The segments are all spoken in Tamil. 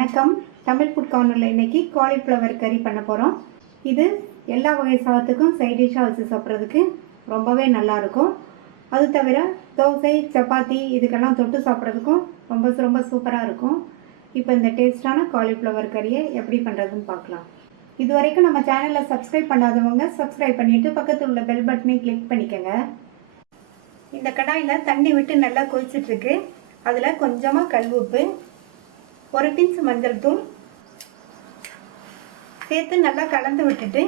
வணக்கம். தமிழ் ஃபுட் கார்னரில் இன்றைக்கி காலிஃப்ளவர் கறி பண்ண போகிறோம். இது எல்லா வகை சாதத்துக்கும் சைட் டிஷ்ஷாக வச்சு சாப்பிட்றதுக்கு ரொம்பவே நல்லாயிருக்கும். அது தவிர தோசை, சப்பாத்தி இதுக்கெல்லாம் தொட்டு சாப்பிட்றதுக்கும் ரொம்ப சூப்பராக இருக்கும். இப்போ இந்த டேஸ்டான காலிஃப்ளவர் கறியை எப்படி பண்ணுறதுன்னு பார்க்கலாம். இது வரைக்கும் நம்ம சேனலில் சப்ஸ்கிரைப் பண்ணாதவங்க சப்ஸ்கிரைப் பண்ணிவிட்டு பக்கத்தில் உள்ள பெல் பட்டனை கிளிக் பண்ணிக்கோங்க. இந்த கடாயில் தண்ணி விட்டு நல்லா கொதிச்சிட்ருக்கு. அதில் கொஞ்சமாக கல் உப்பு, 1 பிஞ்ச் மஞ்சள் தூள் சேர்த்து நல்லா கலந்து விட்டுட்டு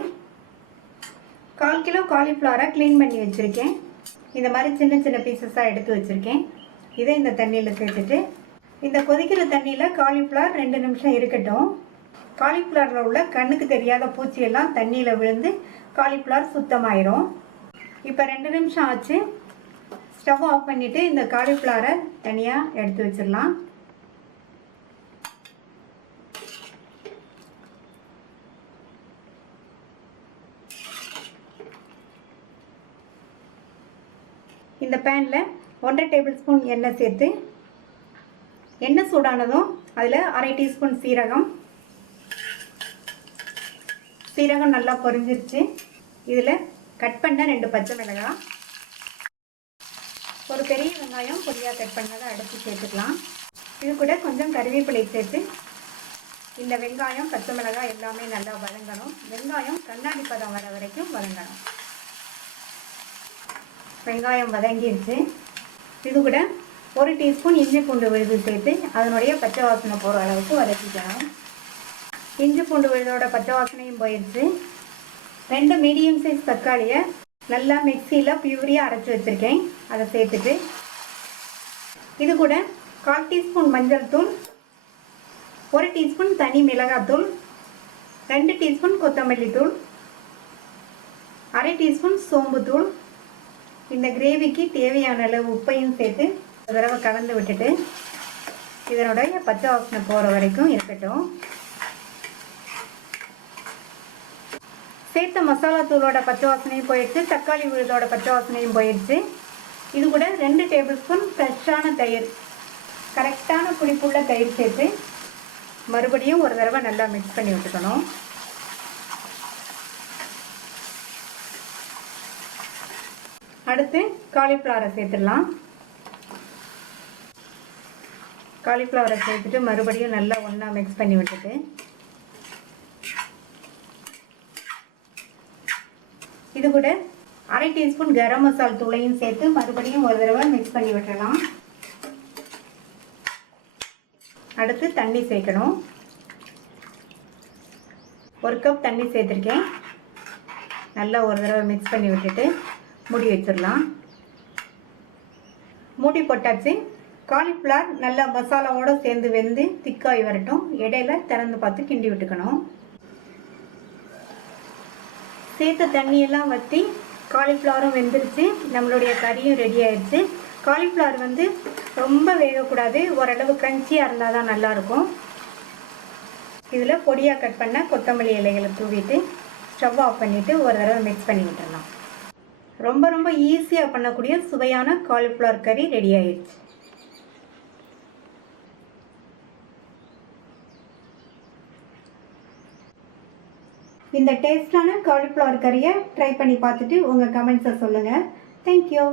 1/4 கிலோ காலிஃப்ளவரை க்ளீன் பண்ணி வச்சுருக்கேன். இந்த மாதிரி சின்ன பீசஸாக எடுத்து வச்சுருக்கேன். இதை இந்த தண்ணியில் சேர்த்துட்டு இந்த கொதிக்கிற தண்ணியில் காலிஃப்ளவர் 2 நிமிஷம் இருக்கட்டும். காலிஃப்ளவரில் உள்ள கண்ணுக்கு தெரியாத பூச்சியெல்லாம் தண்ணியில் விழுந்து காலிஃப்ளவர் சுத்தமாயிரும். இப்போ 2 நிமிஷம் ஆச்சு. ஸ்டவ் ஆஃப் பண்ணிவிட்டு இந்த காலிஃப்ளவரை தனியாக எடுத்து வச்சிடலாம். இந்த பேனில் 1.5 டேபிள் ஸ்பூன் எண்ணெய் சேர்த்து எண்ணெய் சூடானதும் அதில் 1/2 டீஸ்பூன் சீரகம் நல்லா பொரிஞ்சிருச்சு. இதில் கட் பண்ண 2 பச்சை மிளகாய், ஒரு பெரிய வெங்காயம் பொடியாக கட் பண்ணதை அடுத்து சேர்த்துக்கலாம். இது கூட கொஞ்சம் கருவேப்பிலை சேர்த்து இந்த வெங்காயம், பச்சை மிளகாய் எல்லாமே நல்லா வதங்கணும். வெங்காயம் கண்ணாடி பதம் வர வரைக்கும் வதங்கணும். வெங்காயம் வதங்கிடுச்சு. இது கூட 1 டீஸ்பூன் இஞ்சி பூண்டு விழுது சேர்த்து அதனுடைய பச்சை வாசனை போகிற அளவுக்கு வதக்கிக்கணும். இஞ்சி பூண்டு விழுதோட பச்சை வாசனையும் போயிடுச்சு. 2 மீடியம் சைஸ் தக்காளியை நல்லா மிக்சியில் பியூரியாக அரைச்சி வச்சுருக்கேன். அதை சேர்த்துட்டு இது கூட 1/4 டீஸ்பூன் மஞ்சள் தூள், 1 டீஸ்பூன் தனி மிளகாத்தூள், 2 டீஸ்பூன் கொத்தமல்லி தூள், 1/2 டீஸ்பூன் சோம்பு தூள், இந்த கிரேவிக்கு தேவையான அளவு உப்பையும் சேர்த்து ஒரு தடவை கலந்து விட்டுட்டு இதனுடைய பச்சை வாசனை போகிற வரைக்கும் இருக்கட்டும். சேர்த்த மசாலா தூளோட பச்சை வாசனையும் போயிடுச்சு, தக்காளி விழுதோட பச்சை வாசனையும் போயிடுச்சு. இது கூட 2 டேபிள் ஸ்பூன் ஃப்ரெஷ்ஷான தயிர், கரெக்டான புளிப்புள்ள தயிர் சேர்த்து மறுபடியும் ஒரு தடவை நல்லா மிக்ஸ் பண்ணி விட்டுக்கணும். அடுத்து காலிஃப்ளவரை சேர்த்துடலாம். காலிஃப்ளவரை சேர்த்துட்டு மறுபடியும் நல்லா ஒன்றா மிக்ஸ் பண்ணி விட்டுட்டு இது கூட 1/2 டீஸ்பூன் கரம் மசாலா தூளையும் சேர்த்து மறுபடியும் ஒரு தடவை மிக்ஸ் பண்ணி விட்டுடலாம். அடுத்து தண்ணி சேர்க்கணும். 1 கப் தண்ணி சேர்த்துருக்கேன். நல்லா ஒரு தடவை மிக்ஸ் பண்ணி விட்டுட்டு மூடி வச்சிடலாம். மூடி போட்டாச்சு. காலிஃப்ளவர் நல்லா மசாலாவோடு சேர்ந்து வெந்து திக்காய் வரட்டும். இடையில திறந்து பார்த்து கிண்டி விட்டுக்கணும். சேர்த்த தண்ணியெல்லாம் வற்றி காலிஃப்ளவரும் வெந்துருச்சு. நம்மளுடைய கறியும் ரெடி ஆயிடுச்சு. காலிஃப்ளவர் ரொம்ப வேகக்கூடாது, ஓரளவு கிரன்ச்சியாக இருந்தால் தான் நல்லாயிருக்கும். இதில் பொடியாக கட் பண்ண கொத்தமல்லி இலைகளை தூவிட்டு ஸ்டவ் ஆஃப் பண்ணிவிட்டு ஒரு தடவை மிக்ஸ் பண்ணி விட்டுடலாம். ரொம்ப ஈஸியாக பண்ணக்கூடிய சுவையான காலிஃப்ளவர் கறி ரெடி ஆயிடுச்சு. இந்த டேஸ்டான காலிஃப்ளவர் கறியை ட்ரை பண்ணி பார்த்துட்டு உங்கள் கமெண்ட்ஸை சொல்லுங்கள். தேங்க்யூ.